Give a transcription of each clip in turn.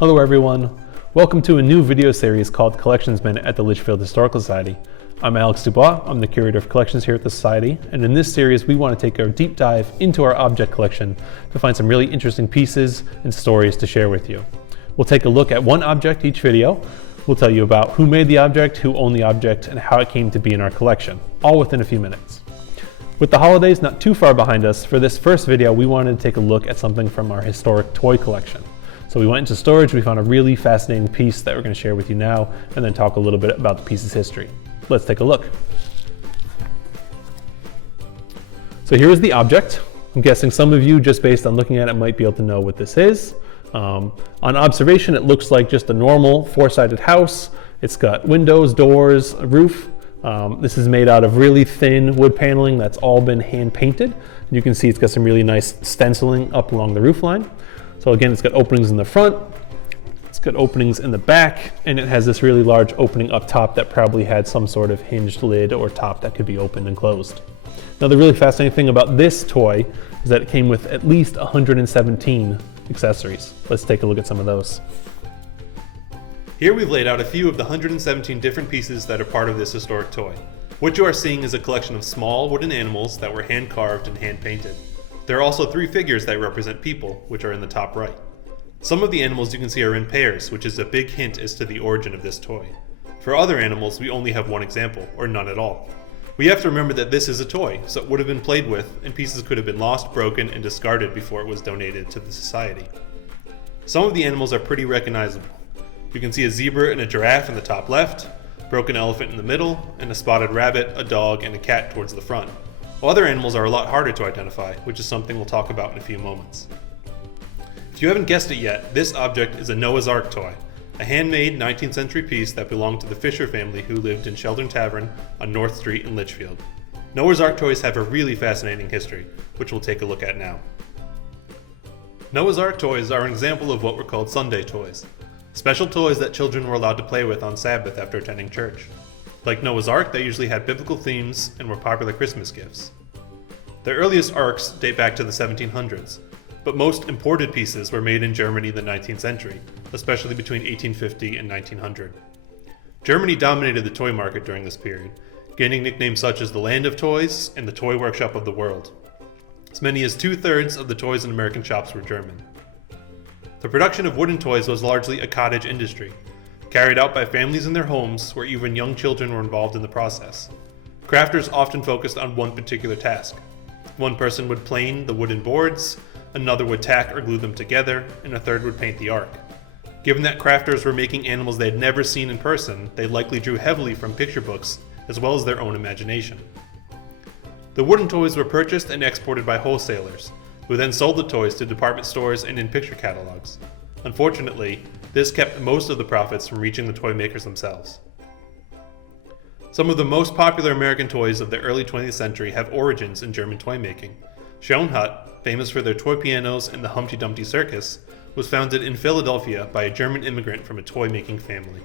Hello everyone, welcome to a new video series called Collections Minute at the Litchfield Historical Society. I'm Alex Dubois, I'm the Curator of Collections here at the Society, and in this series we want to take a deep dive into our object collection to find some really interesting pieces and stories to share with you. We'll take a look at one object each video. We'll tell you about who made the object, who owned the object, and how it came to be in our collection, all within a few minutes. With the holidays not too far behind us, for this first video we wanted to take a look at something from our historic toy collection. So we went into storage, we found a really fascinating piece that we're going to share with you now, and then talk a little bit about the piece's history. Let's take a look. So here is the object. I'm guessing some of you, just based on looking at it, might be able to know what this is. On observation, it looks like just a normal four-sided house. It's got windows, doors, a roof. This is made out of really thin wood paneling that's all been hand painted. You can see it's got some really nice stenciling up along the roof line. So again, it's got openings in the front, it's got openings in the back, and it has this really large opening up top that probably had some sort of hinged lid or top that could be opened and closed. Now the really fascinating thing about this toy is that it came with at least 117 accessories. Let's take a look at some of those. Here we've laid out a few of the 117 different pieces that are part of this historic toy. What you are seeing is a collection of small wooden animals that were hand carved and hand painted. There are also three figures that represent people, which are in the top right. Some of the animals you can see are in pairs, which is a big hint as to the origin of this toy. For other animals, we only have one example, or none at all. We have to remember that this is a toy, so it would have been played with, and pieces could have been lost, broken, and discarded before it was donated to the society. Some of the animals are pretty recognizable. You can see a zebra and a giraffe in the top left, broken elephant in the middle, and a spotted rabbit, a dog, and a cat towards the front. Other animals are a lot harder to identify, which is something we'll talk about in a few moments. If you haven't guessed it yet, this object is a Noah's Ark toy, a handmade 19th century piece that belonged to the Fisher family who lived in Sheldon Tavern on North Street in Litchfield. Noah's Ark toys have a really fascinating history, which we'll take a look at now. Noah's Ark toys are an example of what were called Sunday toys, special toys that children were allowed to play with on Sabbath after attending church. Like Noah's Ark, they usually had biblical themes and were popular Christmas gifts. The earliest arks date back to the 1700s, but most imported pieces were made in Germany in the 19th century, especially between 1850 and 1900. Germany dominated the toy market during this period, gaining nicknames such as the Land of Toys and the Toy Workshop of the World. As many as 2/3 of the toys in American shops were German. The production of wooden toys was largely a cottage industry, carried out by families in their homes where even young children were involved in the process. Crafters often focused on one particular task. One person would plane the wooden boards, another would tack or glue them together, and a third would paint the ark. Given that crafters were making animals they had never seen in person, they likely drew heavily from picture books as well as their own imagination. The wooden toys were purchased and exported by wholesalers, who then sold the toys to department stores and in picture catalogs. Unfortunately, this kept most of the profits from reaching the toy makers themselves. Some of the most popular American toys of the early 20th century have origins in German toy making. Schoenhut, famous for their toy pianos and the Humpty Dumpty Circus, was founded in Philadelphia by a German immigrant from a toy-making family.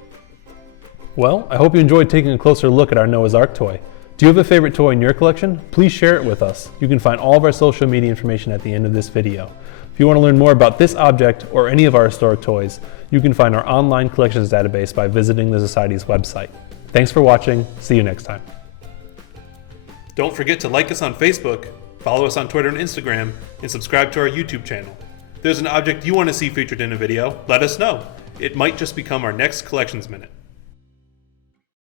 Well, I hope you enjoyed taking a closer look at our Noah's Ark toy. Do you have a favorite toy in your collection? Please share it with us. You can find all of our social media information at the end of this video. If you want to learn more about this object or any of our historic toys, you can find our online collections database by visiting the Society's website. Thanks for watching. See you next time. Don't forget to like us on Facebook, follow us on Twitter and Instagram, and subscribe to our YouTube channel. If there's an object you want to see featured in a video, let us know. It might just become our next Collections Minute.